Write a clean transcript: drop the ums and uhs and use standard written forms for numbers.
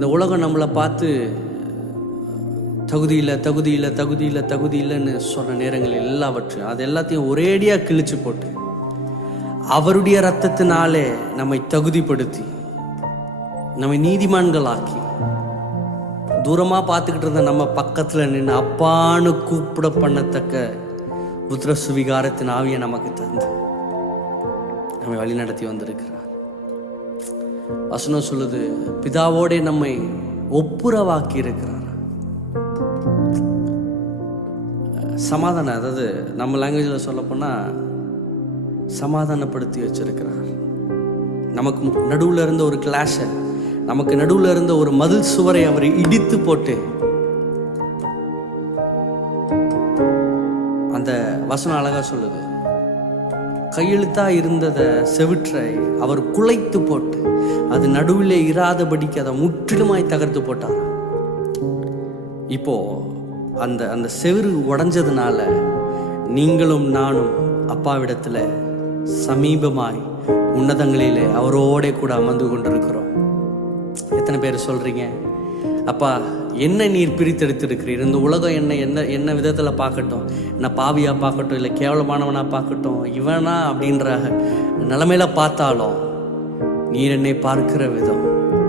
இந்த உலகம் நம்மளை பார்த்து தகுதி இல்லை தகுதி இல்லை தகுதி இல்லை தகுதி இல்லைன்னு சொன்ன நேரங்கள் எல்லாவற்றையும் அது எல்லாத்தையும் ஒரேடியாக கிழிச்சு போட்டு அவருடைய இரத்தத்தினாலே நம்மை தகுதிப்படுத்தி நம்மை நீதிமான்களாக்கி தூரமாக பார்த்துக்கிட்டு இருந்த நம்ம பக்கத்தில் நின்று அப்பான்னு கூப்பிட பண்ணத்தக்க புத்திர சுவிகாரத்தின் ஆவியை நமக்கு தந்து நம்மை வழி நடத்தி வந்திருக்கிறார். வசனம் சொல்லுது, பிதாவோட நம்மை ஒப்புரவாக்கி இருக்கிறார். சமாதானம், அதாவது நம்ம லாங்குவேஜில் சொல்ல போனால் சமாதானப்படுத்தி வச்சிருக்கிறார். நமக்கு நடுவில் இருந்த ஒரு கிளாஷை, நமக்கு நடுவில் இருந்த ஒரு மதில் சுவரை அவர் இடித்து போட்டு, அந்த வசனம் அழகா சொல்லுது, கையெழுத்தா இருந்ததை செவிற்றை அவர் குலைத்து போட்டு அது நடுவில் இராதபடிக்கு அதை முற்றிலுமாய் தகர்த்து போட்டார். இப்போ அந்த அந்த செவிறு உடைஞ்சதுனால நீங்களும் நானும் அப்பாவிடத்துல சமீபமாய் உன்னதங்களிலே அவரோட கூட அமர்ந்து கொண்டிருக்கிறோம். எத்தனை பேர் சொல்றீங்க, அப்பா என்ன நீர் பிரித்தெடுத்திருக்கிறீர், இந்த உலகம் என்ன விதத்தில் பார்க்கட்டும், என்ன பாவியா பார்க்கட்டும், இல்லை கேவலமானவனா பார்க்கட்டும், இவனா அப்படின்ற நிலைமையில பார்த்தாலும் நீர் என்னை பார்க்கிற விதம்